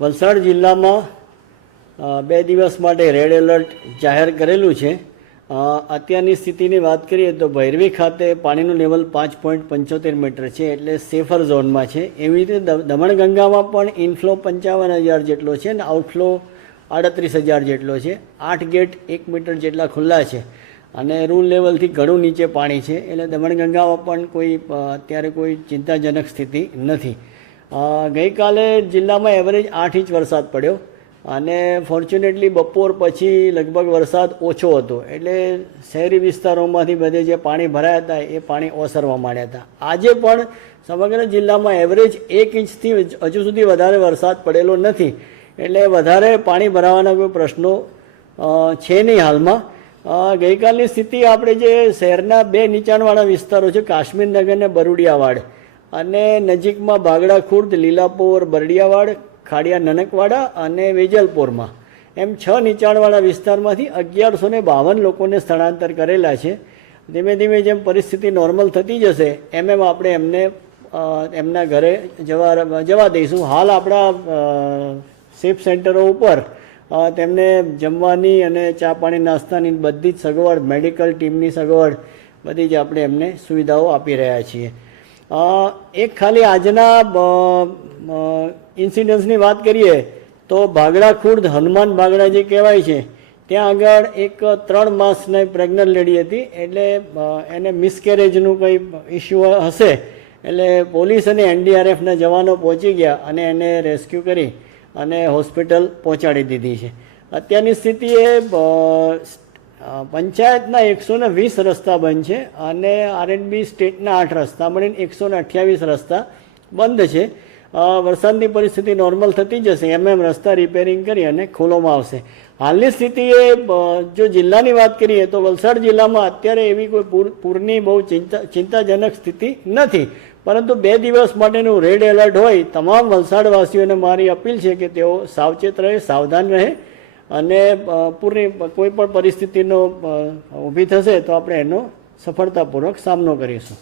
વલસાડ જિલ્લામાં 2 દિવસ માટે રેડ એલર્ટ જાહેર કરેલું છે। અત્યારની સ્થિતિની વાત કરીએ તો ભૈરવી ખાતે પાણીનું લેવલ 5.75 મીટર છે, એટલે સેફર ઝોનમાં છે। એવી રીતે દમણગંગામાં પણ ઇનફ્લો 55,000 જેટલો છે અને આઉટફ્લો 38,000 જેટલો છે। 8 ગેટ 1 મીટર જેટલા ખુલ્લા છે અને રૂલ લેવલથી ઘણું નીચે પાણી છે, એટલે દમણગંગામાં પણ અત્યારે કોઈ ચિંતાજનક સ્થિતિ નથી। ગઈકાલે જિલ્લામાં એવરેજ 8 ઇંચ વરસાદ પડ્યો અને ફોર્ચ્યુનેટલી બપોર પછી લગભગ વરસાદ ઓછો હતો, એટલે શહેરી વિસ્તારોમાંથી બધે જે પાણી ભરાયા હતા એ પાણી ઓસરવા માંડ્યા હતા। આજે પણ સમગ્ર જિલ્લામાં એવરેજ 1 ઇંચથી હજુ સુધી વધારે વરસાદ પડેલો નથી, એટલે વધારે પાણી ભરાવાના કોઈ પ્રશ્નો છે નહીં હાલમાં। ગઈકાલની સ્થિતિ આપણે જે શહેરના 2 નીચાણવાળા વિસ્તારો છે, કાશ્મીરનગર અને બરુડિયાવાડ, અને નજીકમાં ભાગડા ખુર્દ, લીલાપોર, બરડિયાવાડ, ખાડિયા નનકવાડા અને વેજલપોરમાં એમ 6 નીચાણવાળા વિસ્તારમાંથી 1152 લોકોને સ્થળાંતર કરેલા છે। ધીમે ધીમે જેમ પરિસ્થિતિ નોર્મલ થતી જશે એમ આપણે એમને એમના ઘરે જવા દઈશું। હાલ આપણા સેફ સેન્ટરો ઉપર તેમને જમવાની અને ચા પાણી નાસ્તાની બધી જ સગવડ, મેડિકલ ટીમની સગવડ બધી જ આપણે એમને સુવિધાઓ આપી રહ્યા છીએ। એક ખાલી આજના ઇન્સિડન્ટ્સની વાત કરીએ તો ભાગડા ખુર્દ હનુમાન ભાગડા જે કહેવાય છે ત્યાં આગળ એક 3 માસની પ્રેગ્નન્ટ લેડી હતી, એટલે એને મિસકેરેજનું કંઈ ઇસ્યુ હશે, એટલે પોલીસ અને NDRFના જવાનો પહોંચી ગયા અને એને રેસ્ક્યુ કરી અને હોસ્પિટલ પહોંચાડી દીધી છે। અત્યારની સ્થિતિએ પંચાયતના 120 રસ્તા બંધ છે અને R&B સ્ટેટના 8 રસ્તા મળીને 128 રસ્તા બંધ છે। વરસાદની પરિસ્થિતિ નોર્મલ થતી જશે એમ રસ્તા રિપેરિંગ કરી અને ખોલવામાં આવશે। હાલની સ્થિતિએ જો જિલ્લાની વાત કરીએ તો વલસાડ જિલ્લામાં અત્યારે એવી કોઈ પૂરની બહુ ચિંતાજનક સ્થિતિ નથી, પરંતુ 2 દિવસ માટેનું રેડ એલર્ટ હોય તમામ વલસાડવાસીઓને મારી અપીલ છે કે તેઓ સાવચેત રહે, સાવધાન રહે અને પૂરની કોઈ પણ પરિસ્થિતિનો ઊભી થશે તો આપણે એનો સફળતાપૂર્વક સામનો કરીશું।